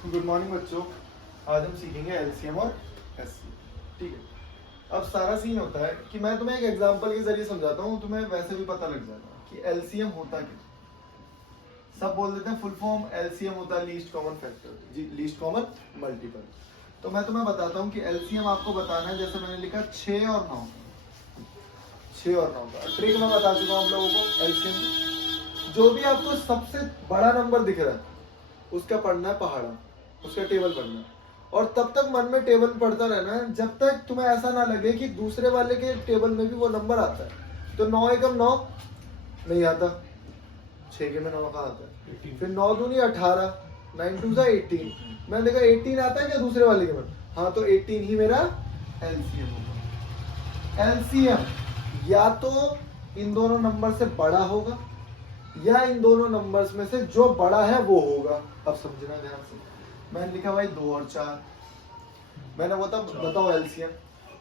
Good morning बच्चों। आज हम सीखेंगे एलसीएम और एचसीएम। ठीक है। अब सारा सीन होता है कि मैं तुम्हें एक एग्जांपल के जरिए समझाता हूँ, तुम्हें वैसे भी पता लग जाएगा कि एलसीएम होता क्या। सब बोल देते हैं फुल फॉर्म एलसीएम होता है लीस्ट कॉमन फैक्टर, जी लीस्ट कॉमन मल्टीपल। तो मैं तुम्हें बताता हूँ कि एलसीएम आपको बताना है, जैसे मैंने लिखा 6 और 9, 6 और 9 का ट्रिक मैं बता चुका हूँ आप लोगों को। एलसीएम जो भी आपको सबसे बड़ा नंबर दिख रहा है उसका पढ़ना है पहाड़ा, उसका टेबल पढ़ना है। और तब तक मन में टेबल पढ़ता रहना है जब तक तुम्हें ऐसा ना लगे कि दूसरे वाले के टेबल में भी वो नंबर आता है। तो 9 एकम 9 नहीं आता, 6 के में 9 का आता है, फिर 9 दूनी 18, 9 टू 18। मैंने देखा 18 आता है क्या दूसरे वाले के में? हाँ, तो 18 ही मेरा एलसीएम होगा। एलसीएम या तो इन दोनों नंबर से बड़ा होगा या इन दोनों नंबर्स में से जो बड़ा है वो होगा। अब समझना ध्यान से। मैंने लिखा भाई 2 और 4, मैंने बताओ एलसीएम।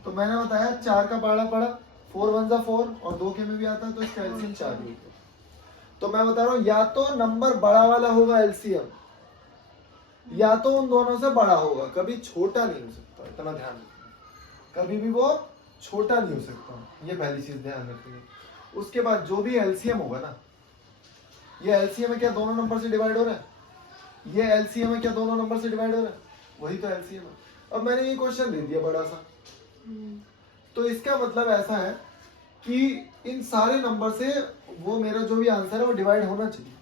तो मैंने बताया 4 का पहाड़ा पड़ा, 4 1 जा 4 और 2 के में भी आता है तो इसका एलसीएम 4 ही होगा। तो मैं बता रहा हूँ या तो नंबर बड़ा वाला होगा एलसीएम या तो उन दोनों से बड़ा होगा, कभी छोटा नहीं हो सकता। इतना ध्यान रखना, कभी भी वो छोटा नहीं हो सकता। ये पहली चीज ध्यान रखनी। उसके बाद जो भी एलसीएम होगा ना, ये एलसीएम है क्या दोनों नंबर से डिवाइड हो रहा है, ये एलसीएम है क्या दोनों नंबर से डिवाइड हो रहा है, वही तो एलसीएम है। अब मैंने ये क्वेश्चन दे दिया बड़ा सा, तो इसका मतलब ऐसा है कि इन सारे नंबर से वो मेरा जो भी आंसर है वो डिवाइड होना चाहिए।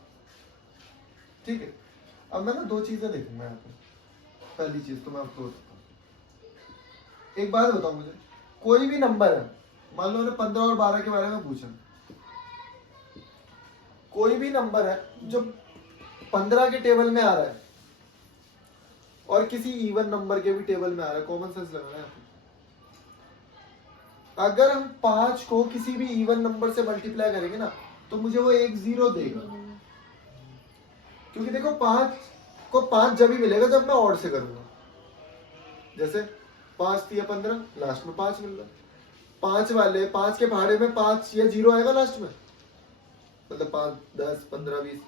ठीक है। अब मैं ना 2 चीजें देखूंगा यहाँ पे। पहली चीज तो मैं आपको बताता हूँ, एक बात बताओ मुझे, कोई भी नंबर है, मान लो 15 और 12 के बारे में पूछा, कोई भी नंबर है जो 15 के टेबल में आ रहा है और किसी इवन नंबर के भी टेबल में आ रहा है, कॉमन सेंस लगाना है। अगर हम 5 को किसी भी इवन नंबर से मल्टीप्लाई करेंगे ना तो मुझे वो 1 0 देगा, क्योंकि देखो 5 को 5 जब ही मिलेगा जब मैं ऑड से करूंगा। जैसे 5 3 15, लास्ट में 5 मिल रहा है। 5 वाले 5 के पहाड़े में 5 या 0 आएगा लास्ट में, मतलब 5 10 15 20।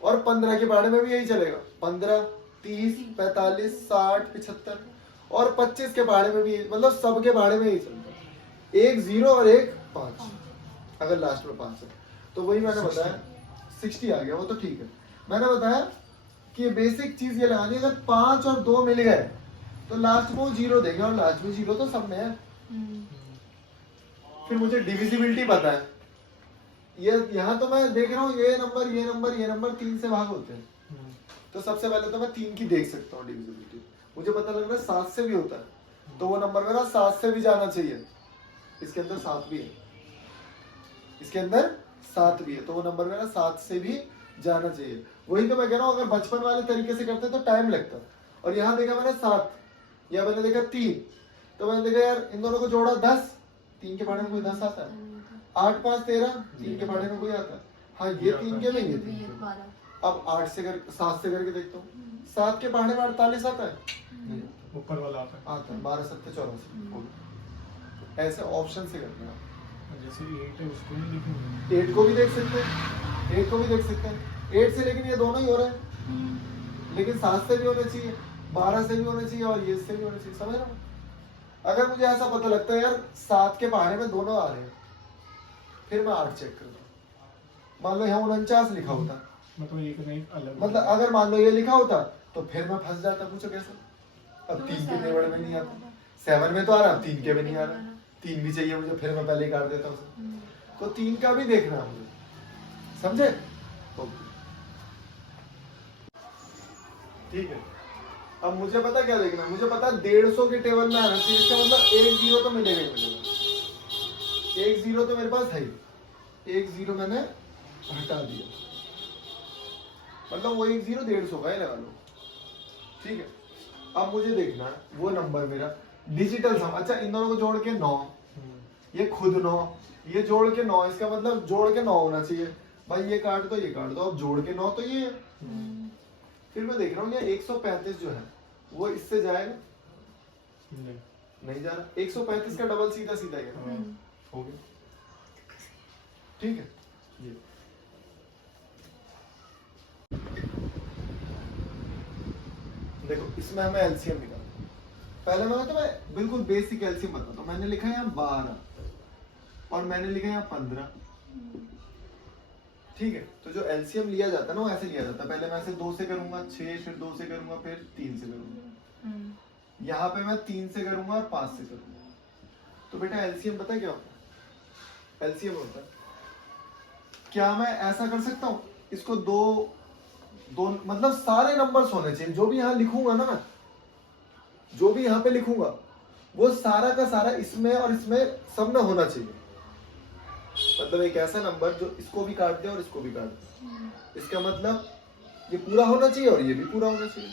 और 15 के पहाड़े में भी यही चलेगा, 15 30 45 60 75। और 25 के पहाड़े में भी, मतलब सबके पहाड़े में यही चलता है, 1 0 और 1 5, अगर लास्ट में 5 है। तो वही मैंने बताया 60 आ गया, वो तो ठीक है। मैंने बताया कि बेसिक चीज ये लगानी, अगर 5 और 2 मिल गए तो लास्ट में वो 0 देंगे, और लास्ट में 0 तो सब में है। फिर मुझे डिविजिबिलिटी पता है, ये यहाँ तो मैं देख रहा हूँ ये नंबर ये नंबर ये नंबर 3 से भाग होते हैं, तो सबसे पहले तो मैं 3 की देख सकता हूँ डिविजिबिलिटी। मुझे पता लग रहा है 7 से भी होता है, तो वो नंबर मेरा 7 से भी जाना चाहिए। इसके अंदर 7 भी है, इसके अंदर 7 भी है, तो वो नंबर मेरा 7 से भी जाना चाहिए। वही तो मैं कह रहा हूँ, अगर बचपन वाले तरीके से करते तो टाइम लगता। और यहाँ देखा मैंने 7 या मैंने देखा 3, तो मैंने देखा यार इन दोनों को जोड़ा 10, 3 के पहाड़े में कोई 10 आता है, 8 5 13, 3 के पहाड़े में कोई आता है। हाँ ये 3 के में ये 3 के। अब 8 से कर 7 से करके देखता हूँ, 7 के पहाड़े में 48 आता है, ऊपर वाला आता है 12 7 84। ऐसे ऑप्शन से करते हैं। जैसे 8 है उसको भी लिखेंगे, 8 को भी देख सकते हैं, 8 को भी देख सकते हैं, 8 से, लेकिन ये दोनों ही हो रहे हैं, लेकिन 7 से भी होना चाहिए, 12 से भी होना चाहिए और ये से भी होना चाहिए। समझ रहे हो? अगर मुझे ऐसा पता लगता है यार 7 के पहाड़े में दोनों आ रहे हैं, फिर मैं 8 चेक करता हूँ। मान लो यहाँ 49 लिखा होता, मतलब एक नहीं अलग, मतलब अगर मान लो ये लिखा होता तो फिर मैं फंस जाता। पूछो कैसे? अब 3 के टेबल में नहीं आता, 7 में तो आ रहा, 3 के में नहीं आ रहा, 3 भी चाहिए मुझे, फिर मैं पहले ही काट देता हूँ। तो 3 का भी देखना है मुझे, समझे? ठीक है। अब मुझे पता क्या देखना, मुझे पता 150 के टेबल में आना चाहिए, इसका मतलब 1 0 तो मिलेगा ही मिलेगा। 1 0 तो मेरे पास है ही, 1 0 मैंने हटा दिया, मतलब वो 1 0 150 का ही लगा लो। ठीक है। अब मुझे देखना है वो नंबर मेरा डिजिटल सम। अच्छा इन दोनों को जोड़ के 9, ये खुद 9, ये जोड़ के 9, इसका मतलब जोड़ के 9 होना चाहिए। भाई ये काट दो ये काट दो, अब जोड़ के 9 तो ये है। फिर मैं देख रहा हूँ ये 135 जो है वो इससे जाएगा, नहीं जा रहा। 135 का डबल सीधा सीधा गया, हो गया। ठीक है। ये देखो इसमें हमें एलसीएम निकालना है। पहले मैं बिल्कुल बेसिक एलसीएम बताता हूँ। मैंने लिखा है यहाँ 12 और मैंने लिखा है यहाँ 15। ठीक है, तो जो एलसीएम लिया जाता है ना वो ऐसे लिया जाता है। पहले मैं ऐसे 2 से करूंगा 6, फिर 2 से करूंगा, फिर 3 से करूंगा। यहाँ पे मैं 3 से करूंगा और 5 से करूंगा। तो बेटा एलसीएम पता है क्या होता है? एलसीएम होता है, क्या मैं ऐसा कर सकता हूँ इसको दो मतलब सारे नंबर्स होने चाहिए। जो भी यहाँ लिखूंगा ना मैं, जो भी यहाँ पे लिखूंगा वो सारा का सारा इसमें और इसमें सब में होना चाहिए। मतलब एक ऐसा नंबर जो इसको भी काट दे और इसको भी काट दे, इसका मतलब ये पूरा होना चाहिए और ये भी पूरा होना चाहिए।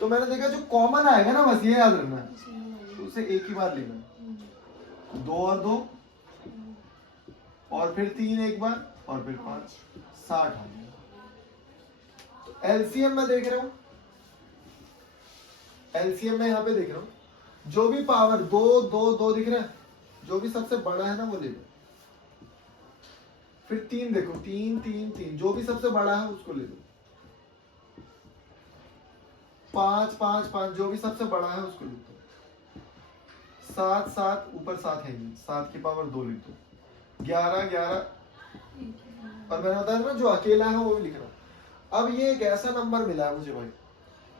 तो मैंने देखा जो कॉमन आएगा ना बस ये याद रखना है, तो उसे एक ही बार लेना है। 2 और 2 और फिर 3 एक बार और फिर 5, 60 आ गया। तो एलसीएम में देख रहा हूं, एलसीएम में यहाँ पे देख रहा हूं जो भी पावर 2 2 2 दिख रहा है, जो भी सबसे बड़ा है ना वो ले लो। फिर 3 देखो, 3 3 3, जो भी सबसे बड़ा है उसको ले लो। 5 5 5, जो भी सबसे बड़ा है उसको लिख दो। 7 7, ऊपर 7 है नहीं, 7 की पावर 2 लिख दो। 11 11, और मैंने बताया ना जो अकेला है वो भी लिख रहा हूं। अब ये एक ऐसा नंबर मिला है मुझे भाई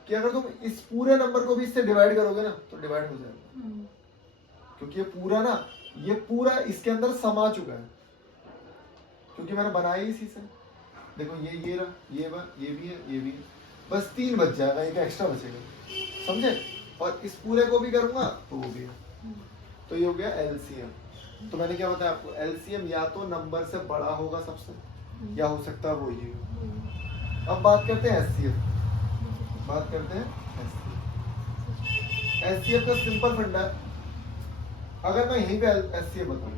कि अगर तुम इस पूरे नंबर को भी इससे डिवाइड करोगे ना तो डिवाइड हो जाएगा, क्योंकि ये पूरा इसके अंदर समा चुका है, क्योंकि मैंने बनाया ही इसी से। देखो ये रहा, ये भी है, ये भी है, बस 3 बच जाएगा, एक एक्स्ट्रा बचेगा, समझे? और इस पूरे को भी करूंगा तो वो भी है। तो ये हो गया एलसीएम। तो मैंने क्या बताया आपको, एलसीएम या तो नंबर से बड़ा होगा सबसे, या हो सकता है वो ये हो। अब बात करते हैं एचसीएफ। बात करते हैं एचसीएफ। एचसीएफ का सिंपल फंडा है। अगर मैं यहीं पे एचसीएफ बताऊंगा,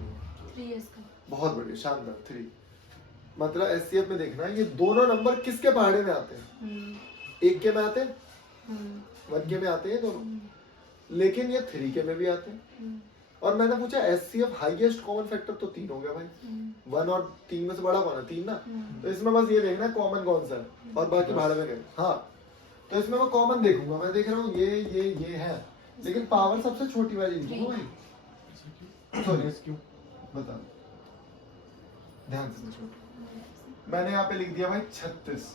3 का बहुत बढ़िया, शानदार। 3 मतलब एचसीएफ में देखना है ये दोनों नंबर किसके पहाड़े में आते हैं? 1 के में आते हैं, 1 के में आते हैं दोनों, लेकिन ये 3 के में भी आते हैं। और मैंने पूछा एचसीएफ हाईएस्ट कॉमन फैक्टर तो 3 हो गया भाई। 1 और 3 में से बड़ा कौन है? 3 ना। तो इसमें बस ये देखना कॉमन कौन सा है और बाकी भाड़े में गए। हाँ, तो इसमें मैं कॉमन देखूंगा, मैं देख रहा हूँ ये है, लेकिन पावर सबसे छोटी वाली लिखूंगा भाई। सॉरी क्यों? बता, ध्यान से मैंने यहाँ पे लिख दिया भाई 36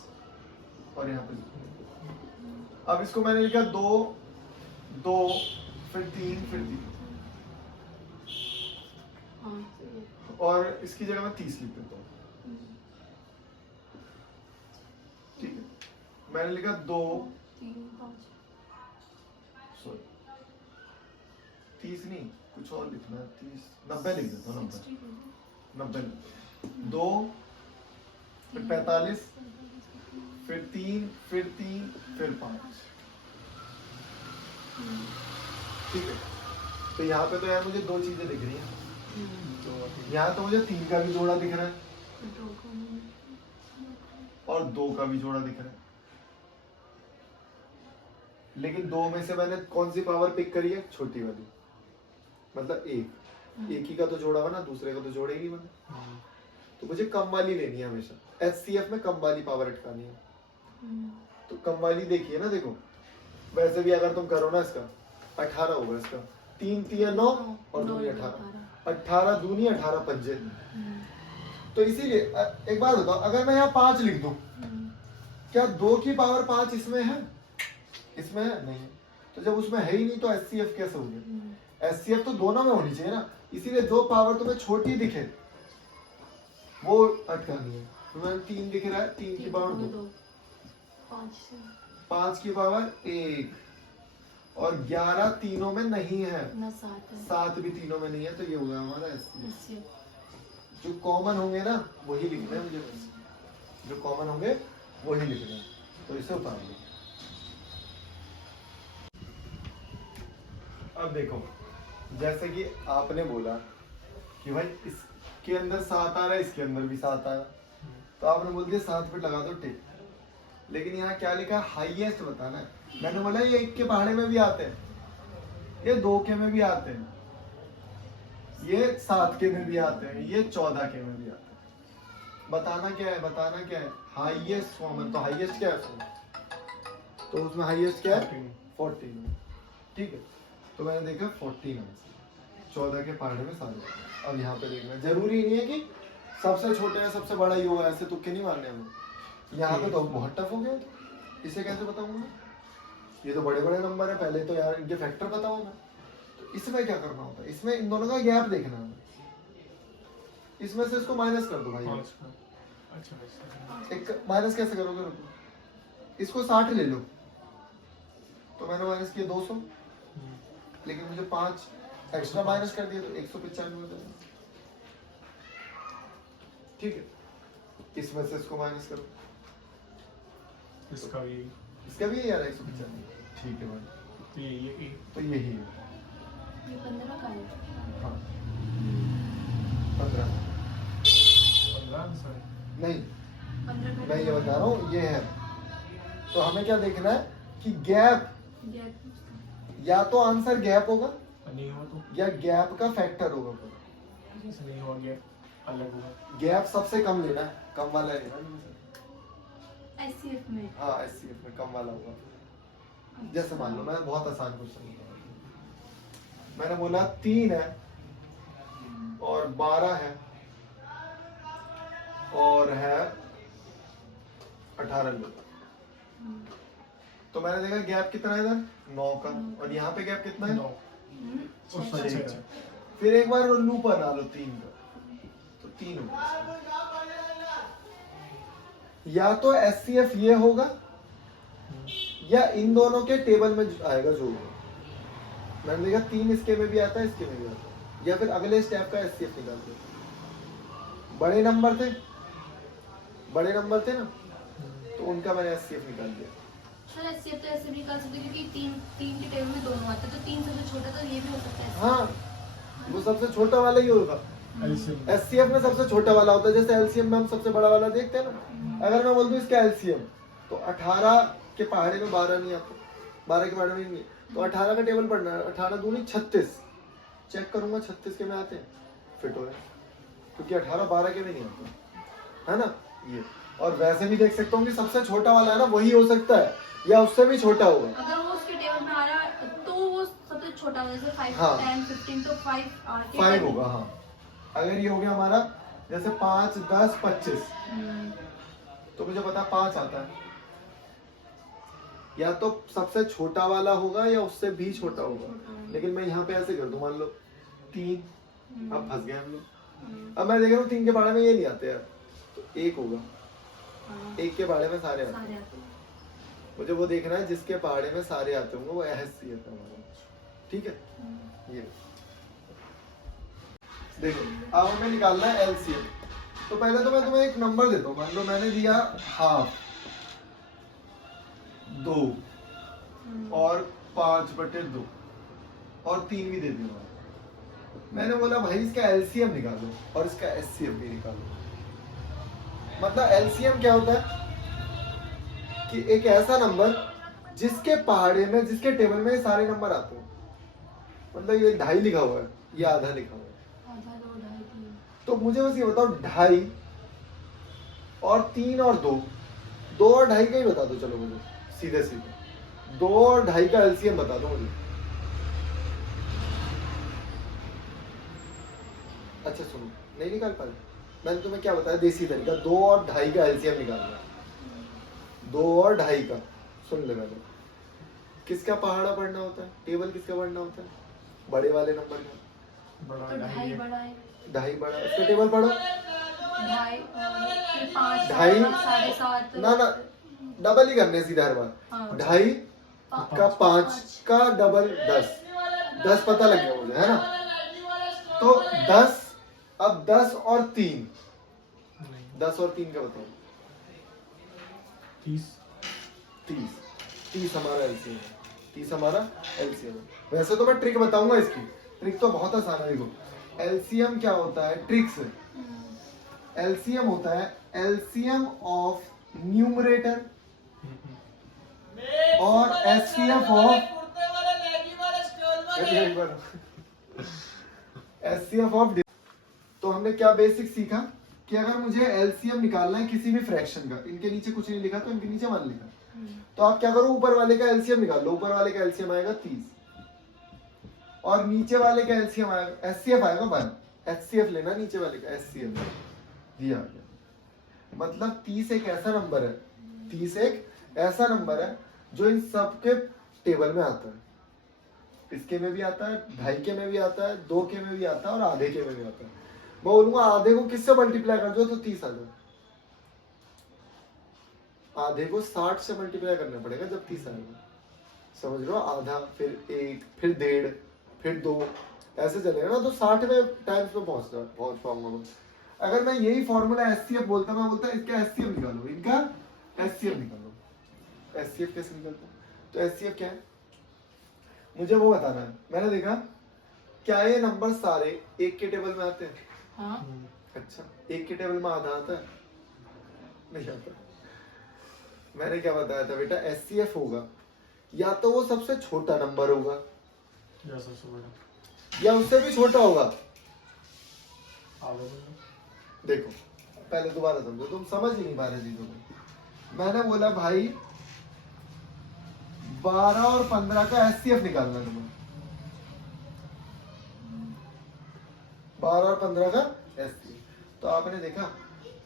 और यहाँ पे अब इसको मैंने लिखा 2 2 फिर 3 फिर 3 और इसकी जगह मैं 30 लिख देता हूँ। ठीक है, मैंने लिखा 2 सॉरी 30 नहीं, कुछ और लिखना, 30 90 लिख देता हूँ। 90 2 फिर 45 फिर 3 फिर 3 फिर 5। ठीक है, तो यहाँ पे तो यार मुझे 2 चीजें दिख रही हैं। यहाँ तो मुझे 3 का भी जोड़ा दिख रहा है और 2 का भी जोड़ा दिख रहा है, लेकिन 2 में से मैंने कौन सी पावर पिक करी है? छोटी वाली, मतलब एक ही का तो जोड़ा बना, दूसरे का तो जोड़ा ही नहीं बना। तो मुझे कम वाली लेनी है हमेशा। एचसीएफ में कम वाली पावर अटकानी है। तो कम वाली देखिए ना, देखो वैसे भी अगर तुम करो ना इसका 18 होगा, इसका 3 3 9 और 2 18, 18 दूनी 18 पंजे। तो इसीलिए एक बात बताओ, अगर मैं यहाँ 5 लिख दूं, क्या 2 की पावर 5 इसमें है? इसमें है नहीं है। तो जब उसमें है ही नहीं तो एचसीएफ कैसे हो गया? एचसीएफ तो दोनों में होनी चाहिए ना, इसीलिए जो पावर तुम्हें छोटी दिखे वो अटकानी है। तो मैंने 3 दिख रहा है, 3 की पावर 2, 5 की पावर 1 और 11 तीनों में नहीं है, 7 भी तीनों में नहीं है। तो ये होगा हमारा एचसीएफ। जो कॉमन होंगे ना वही लिखना है मुझे, बस जो कॉमन होंगे वही लिखना है। तो इसे उतार लो। अब देखो, जैसे कि आपने बोला कि भाई इसके अंदर 7 आ रहा है, इसके अंदर भी 7 आ रहा है, तो आपने बोल दिया 7 पे लगा दो टिक। लेकिन यहाँ क्या लिखा? हाईएस्ट बताना है। मैंने बोला ये 1 के पहाड़े में भी आते हैं, ये 2 के में भी आते हैं, ये 7 के में भी आते हैं, ये 14 के में भी आते हैं। बताना क्या है? बताना क्या है? Highest common. तो हाईएस्ट क्या है? तो उसमें हाईएस्ट क्या है 14। 14। ठीक है, तो मैंने देखा 14 आंसर 14 के पहाड़े में सारे। अब यहाँ पे देखना जरूरी नहीं है कि सबसे छोटे या सबसे बड़ा ही होगा, ऐसे तुक्के नहीं मारने हमें। यहाँ पे तो बहुत टफ हो गया, तो इसे कैसे बताऊंगा मैं? ये तो बड़े बड़े नंबर है, पहले तो यार इनके फैक्टर बताओ मैं। तो इसमें क्या करना होता है, इसमें इन दोनों का गैप देखना है। इसमें से इसको माइनस कर दो भाई। अच्छा वैसे। एक माइनस कैसे करोगे, रुको, इसको 60 ले लो, तो मैंने माइनस किया 200, लेकिन मुझे 5 एक्स्ट्रा माइनस कर दिया तो 195 हो जाएगा। ठीक है, इसमें से इसको माइनस करो, इसका भी इसका भी यार 195। ठीक है भाई, तो ये तो यही है। ये 15 का है। हाँ 15 आंसर है। नहीं, 15 मैं ये बता रहा हूँ ये है। तो हमें क्या देखना है कि गैप, या तो आंसर गैप होगा नहीं हुआ तो या गैप का फैक्टर होगा। जैसे नहीं हुआ गया अलग होगा। गैप सबसे कम लेना है, कम वाला लेना है। एससीएफ में। हाँ एससीएफ में कम वाला होगा। जैसे मान लो, मैं बहुत आसान क्वेश्चन बता रहा हूँ। मैंने बोला 3 है और 12 है और है 18 लोग, तो मैंने देखा गैप कितना है इधर 9 का, और यहाँ पे गैप कितना है 9। छह अच्छा, का। अच्छा। फिर एक बार लूप बना लो 3 का, तो 3 होगा। या तो एससीएफ ये होगा या इन दोनों के टेबल में आएगा जो होगा। मैंने देखा 3 इसके में भी आता है, इसके में भी आता है, या फिर अगले स्टेप का एससीएफ निकालते हैं। बड़े नंबर थे ना, तो उनका मैंने एससीएफ निकाल दिया। सर एससीएफ तो ऐसे भी निकाल सकते हैं क्योंकि 3 के टेबल में दोनों आते हैं, तो 3 सबसे छोटा, तो ये भी हो सकता है। हाँ, वो सबसे छोटा वाला ही होगा। एलसीएम एससीएफ में सबसे छोटा वाला होता है, जैसे एलसीएम में हम सबसे बड़ा वाला देखते हैं ना। अगर मैं बोल दूं इसका एलसीएम, तो 18 के पहाड़े में 12 नहीं आता, 12 के पहाड़े में नहीं, तो 18 का टेबल पढ़ना है। 18 दूनी 36, चेक करूंगा 36 के में आते हैं, फिट हो गए, क्योंकि 18 12 के में नहीं आते, है ना ये। और वैसे भी देख सकता हूँ कि सबसे छोटा वाला है ना, वही हो सकता है या उससे भी छोटा होगा। अगर वो उसके टेबल में आ रहा है तो वो सबसे छोटा होगा, जैसे 5 हाँ। 10 15 तो 5 5 होगा। हाँ, अगर ये हो गया हमारा जैसे 5 10 25, तो मुझे पता 5 आता है, या तो सबसे छोटा वाला होगा या उससे भी छोटा होगा। लेकिन मैं यहाँ पे ऐसे कर दूं, मान लो 3, अब फंस गए हम लोग। अब मैं देख रहा हूँ 3 के बारे में ये नहीं आते यार, तो 1 होगा। 1 के बारे में सारे आते हैं, मुझे वो देखना है जिसके पहाड़े में सारे आते होंगे, वो एससीएफ है हमारा। ठीक है, ये देखो अब हमें निकालना है एलसीएम। तो पहले तो मैं तुम्हें एक नंबर देता हूँ, मान लो मैंने दिया हाफ, 2 और 5/2 और 3 भी दे दिया। मैंने बोला भाई इसका एलसीएम निकालो और इसका एचसीएफ भी निकालो। मतलब एलसीएम क्या होता है कि एक ऐसा नंबर जिसके पहाड़े में, जिसके टेबल में सारे नंबर आते हैं। मतलब ये 2.5 लिखा हुआ है, ये आधा लिखा हुआ है, तो मुझे बस ये बताओ 2.5 और 3 और 2, 2 और 2.5 का ही बता दो। चलो मुझे सीधे 2 और 2.5 का एलसीएम बता दो मुझे। अच्छा सुनो, नहीं निकाल पा रहे, मैंने तुम्हें क्या बताया देसी तरीका, 2 और 2.5 का एलसीएम निकालना। 2 और 2.5 का सुन ले पहले, किसका पहाड़ा पढ़ना होता है, टेबल किसका पढ़ना होता है, बड़े वाले नंबर का। बड़ा तो 2.5 है। बड़ा है, 2.5 बड़ा, उसका टेबल पढ़ो। 2.5 फिर 5 2.5 7.5 ना ना, डबल ही करने सीधा हर बार। हाँ। 2.5 का 5 का डबल 10 पता लग गया मुझे, है ना। तो 10, अब 10 और 3, 10 और 3 का बताओ। 30 हमारा एलसीएम है, 30 हमारा एलसीएम है। वैसे तो मैं ट्रिक बताऊंगा इसकी, ट्रिक तो बहुत आसान है। देखो एलसीएम क्या होता है, ट्रिक से एलसीएम होता है एलसीएम ऑफ न्यूमरेटर और एचसीएफ ऑफ एचसीएफ ऑफ। तो हमने क्या बेसिक सीखा कि अगर मुझे एलसीएम निकालना है किसी भी फ्रैक्शन का, इनके नीचे कुछ नहीं लिखा तो इनके नीचे 1 लिखा, तो आप क्या करो, ऊपर वाले का एलसीएम निकाल लो। ऊपर वाले का एलसीएम आएगा 30 और नीचे वाले का एलसीएम आएगा, एचसीएफ आएगा 1। एचसीएफ लेना नीचे वाले का, एचसीएफ दिया गया। मतलब 30 एक ऐसा नंबर है, 30 एक ऐसा नंबर है जो इन सब के टेबल में आता है। इसके में भी आता है, ढाई के में भी आता है, 2 के में भी आता है और आधे के में भी आता है। मैं बोलूंगा आधे को किससे मल्टीप्लाई कर दो तो 30 आ जाए। आधे को 60 से मल्टीप्लाई करना पड़ेगा जब 30 आएगा। समझ रहे हो? आधा, फिर 1, फिर 1.5, फिर 2, ऐसे चलेगा ना तो 60वें टाइम्स में पहुंच पाऊंगा मैं। अगर मैं यही फॉर्मूला एचसीएफ बोलता, मैं बोलता इसका एचसीएफ निकालो, इनका एचसीएफ निकालो। एचसीएफ कैसे निकलता? तो एचसीएफ क्या है मुझे वो बताना है। मैंने देखा क्या ये नंबर सारे एक के टेबल में आते हैं? हाँ। अच्छा, एक के टेबल में आधा आता है? नहीं आता। मैंने क्या बताया था बेटा, एचसीएफ होगा या तो वो सबसे छोटा नंबर होगा या सबसे बड़ा, या उससे भी छोटा होगा। आधा बड़ा। देखो पहले दोबारा समझो, तुम समझ ही नहीं पा रहे चीजों को। मैंने बोला भाई 12 और 15 का एचसीएफ निकालना तुम्हें। 12 और 15 का एचसीएफ। तो आपने देखा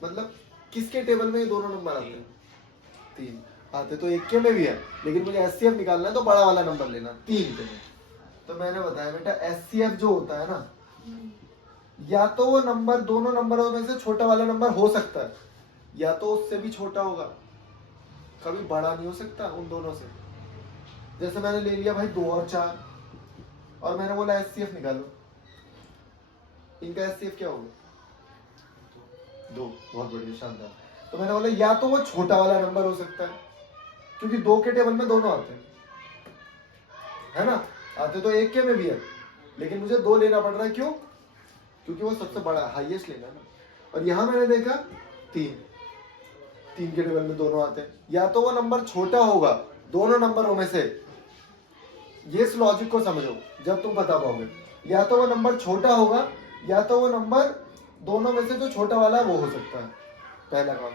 मतलब किसके टेबल में ये दोनों नंबर आते हैं? 3 आते तो एक के में भी है, लेकिन मुझे एचसीएफ निकालना है तो बड़ा वाला नंबर लेना, 3 के में। तो मैंने बताया बेटा एचसीएफ जो होता है ना, या तो वो नंबर दोनों नंबरों में से छोटा वाला नंबर हो सकता है, या तो उससे भी छोटा होगा, कभी बड़ा नहीं हो सकता उन दोनों से। जैसे मैंने ले लिया भाई 2 और 4 और मैंने बोला एचसीएफ निकालो। इनका एचसीएफ क्या होगा? 2। बहुत बढ़िया, शानदार। तो मैंने बोला या तो वो छोटा वाला नंबर हो सकता है, क्योंकि 2 के टेबल में दोनों आते हैं, है ना? आते तो एक के में भी है, लेकिन मुझे 2 लेना पड़ रहा है। क्यों? क्योंकि वो सबसे बड़ा हाईएस्ट लेना ना। और यहां मैंने देखा 3 के टेबल में दोनों आते हैं, या तो वो नंबर छोटा होगा दोनों नंबरों में से। ये इस लॉजिक को समझो जब तुम बता पाओगे। या तो वो नंबर छोटा होगा, या तो वो नंबर दोनों में से जो छोटा वाला है वो हो सकता है। पहला काम।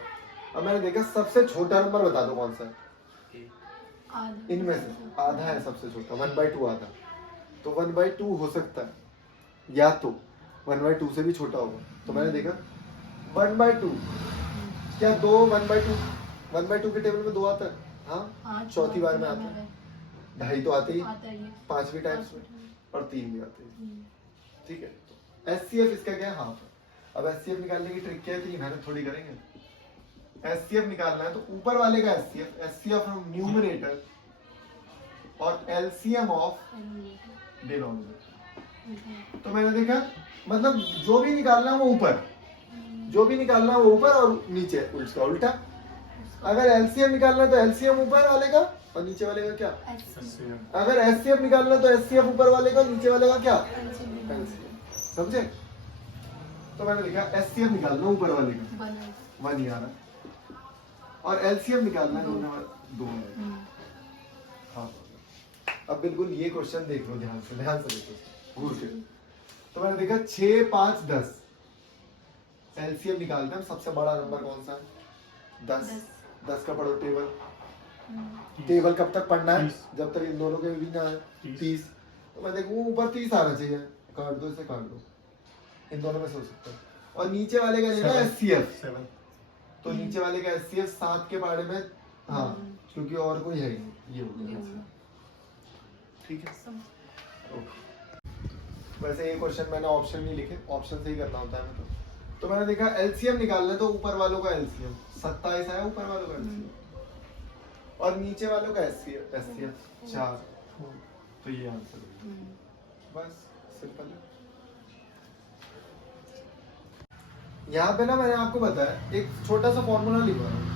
अब मैंने देखा सबसे छोटा नंबर बता दो कौन सा है इनमें से? आधा है सबसे छोटा, 1/2 आधा। तो 1/2 हो सकता है, या तो 1/2 से भी छोटा होगा। तो मैंने देखा 1/2 क्या 2 1/2 के टेबल में 2 आता है? हाँ, चौथी बार में आता है। 2.5 तो आते ही, 5वीं टाइम्स में, और 3 भी आते हैं। ठीक है। एचसीएफ इसका क्या है? हाफ है। अब एचसीएफ निकालने की ट्रिक क्या है? इतनी मेहनत थोड़ी करेंगे। एचसीएफ निकालना है तो ऊपर वाले का एचसीएफ, एचसीएफ फ्रॉम न्यूमरेटर और एलसीएम ऑफ डिनोमिनेटर। तो मैंने देखा मतलब जो भी निकालना है वो ऊपर, जो भी निकालना है वो ऊपर, और नीचे उसका उल्टा। अगर एलसीएम निकालना है तो एलसीएम ऊपर वाले का और नीचे वाले का क्या? अगर एचसीएफ निकालना है तो एचसीएफ ऊपर वाले का, नीचे वाले का क्या? एलसीएम। समझे? तो मैंने देखा एचसीएफ निकालना ऊपर वाले का 1 ही आ रहा, और एलसीएम निकालना है दो। हाँ, अब बिल्कुल ये क्वेश्चन देख लो ध्यान से देखो घूर के। तो मैंने देखा 6, 5, 10 एलसीएम निकालते हैं। सबसे बड़ा नंबर कौन सा है? 10। 10 का पढ़ो टेबल। टेबल कब तक पढ़ना है? जब तक इन दोनों के भी ना है 30। तो मैं देखूँ ऊपर 30 आना चाहिए, काट दो इसे, काट दो। इन दोनों में से हो सकता है। और नीचे वाले का लेना है एचसीएफ। तो नीचे वाले का एचसीएफ 7 के बारे में, हाँ, क्योंकि और कोई है ही नहीं, ये हो गया। ठीक है, ओके। वैसे ये क्वेश्चन मैंने ऑप्शन नहीं लिखे, ऑप्शन से ही करना होता है मतलब। तो मैंने देखा एलसीएम निकालना है तो ऊपर वालों का एलसीएम 27 आया, ऊपर वालों का एलसीएम, और नीचे वालों का एचसीएफ 4। तो ये आंसर है, बस सिंपल है। यहाँ पे ना मैंने आपको बताया एक छोटा सा फॉर्मूला लिखा है,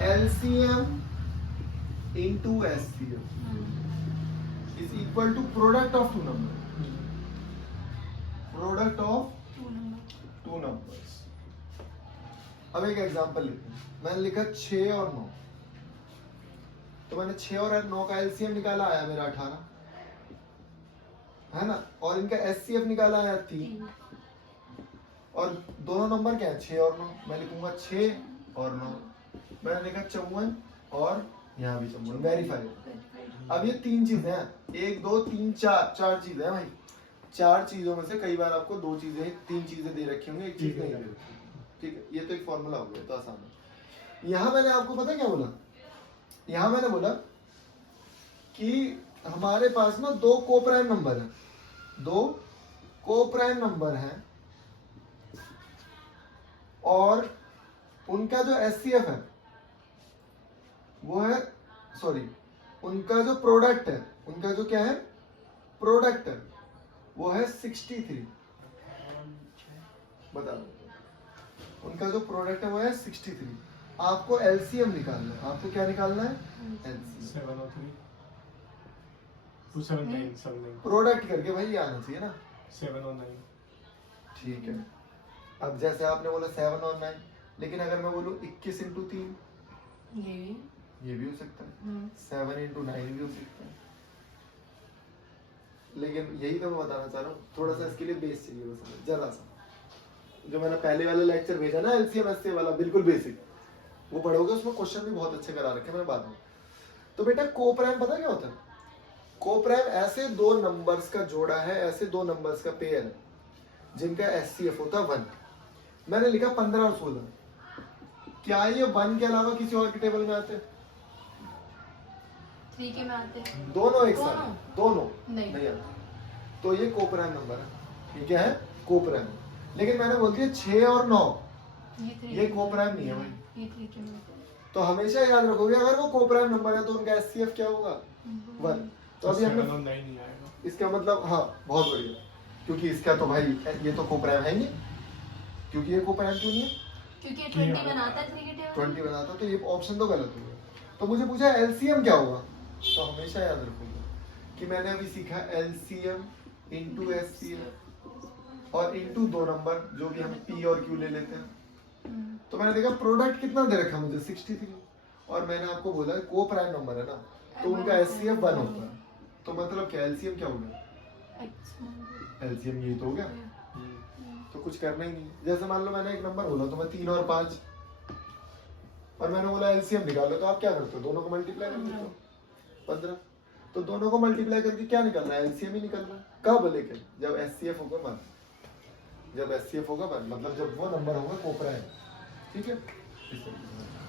LCM into SCF is equal to product of two numbers. Product of two numbers. अब एक एग्जांपल लेते हैं। मैंने लिखा 6 और 9, तो मैंने 6 और 9 का LCM निकाला, आया मेरा 18, है ना? और इनका SCF निकाला, आया 3। और दोनों नंबर क्या है? 6 और 9। मैं लिखूंगा 6 और 9। मैंने लिखा 54 और यहाँ भी चमोड़, वेरीफाई। अब ये तीन चीजें हैं, 1 2 3 4 चीजें हैं भाई। 4 चीजों में से कई बार आपको 2 चीजें 3 चीजें दे रखी होंगी, एक चीज नहीं दे रखी। ठीक है, ये तो एक फॉर्मूला हो गया, तो आसान है। यहाँ मैंने आपको पता क्या बोला, यहाँ मैंने बोला कि हमारे पास ना 2 कोप्राइम नंबर है, 2 कोप्राइम नंबर है और उनका जो एचसीएफ है वो है, सॉरी, उनका जो प्रोडक्ट है, उनका जो क्या है प्रोडक्ट है वो है 63। बता दो, उनका जो प्रोडक्ट है वो है 63। आपको एलसीएम निकालना है, आपको क्या निकालना है, एलसीएम। 703 279 79 प्रोडक्ट करके भाई ये आना चाहिए ना। 709 ठीक है, अब जैसे आपने बोला 7 और 9, लेकिन अगर मैं बोलूं 21 इंटू 3, ये भी हो सकता है, 7 इंटू 9 भी हो सकता है। लेकिन यही तो मैं बताना चाह रहा हूँ, थोड़ा सा इसके लिए बेस चाहिए बस, जरा सा। जो मैंने पहले वाला लेक्चर भेजा ना एलसीएम एससीएम वाला, बिल्कुल बेसिक, वो पढ़ोगे, उसमें क्वेश्चन भी बहुत अच्छे करा रखे मैंने बाद में। तो बेटा कोप्राइम पता क्या होता है, कोप्राइम ऐसे 2 नंबर्स का जोड़ा है, ऐसे 2 नंबर्स का पेयर है जिनका एचसीएफ होता है 1। मैंने लिखा 15 और 16, क्या ये 1 के अलावा किसी और के टेबल में आते हैं? 3 के में आते हैं दोनों एक साथ, दोनों नहीं। नहीं आते। तो ये कोप्राइम नंबर है, ये क्या है कोप्राइम। लेकिन मैंने बोल दिया 6 और 9 ये कोप्राइम नहीं है भाई। ये 3 के में आते हैं। तो हमेशा याद रखोगे अगर वो कोप्राइम नंबर है तो उनका एचसीएफ क्या होगा, 1। तो अभी हमने 709 नहीं आएगा। इसका मतलब, हाँ बहुत बढ़िया, क्योंकि इसका तो भाई ये तो कोप्राइम है ही नहीं, क्योंकि ये कोप्राइम क्यों नहीं है, क्योंकि ये 20 बनाता है 3 के टेबल 20 बनाता, तो ये ऑप्शन तो गलत हो गया। तो मुझे पूछा एलसीएम क्या होगा, तो हमेशा याद रखोगे कि मैंने अभी सीखा एलसीएम इंटू एचसीएफ और इंटू 2 नंबर जो भी हम पी और क्यू ले लेते हैं। तो मैंने देखा प्रोडक्ट कितना दे रखा मुझे 63, और मैंने आपको बोला कोप्राइम नंबर है ना, तो उनका एचसीएफ 1 होता है। तो मतलब क्या एलसीएम क्या हो गया, एलसीएम ये तो हो गया। तो कुछ करना ही नहीं, जैसे मान लो मैंने एक नंबर बोला तो मैं 3 और 5, और मैंने बोला एलसीएम निकालो, तो आप क्या करते हो, दोनों को मल्टीप्लाई कर देते हो, 15। तो दोनों को मल्टीप्लाई करके क्या निकल रहा है, एलसीएम ही निकल रहा है। कब, लेकिन जब एचसीएफ होगा 1, जब एचसीएफ होगा 1, मतलब जब वो नंबर होगा कोप्राइम। ठीक है, इस तरीके से।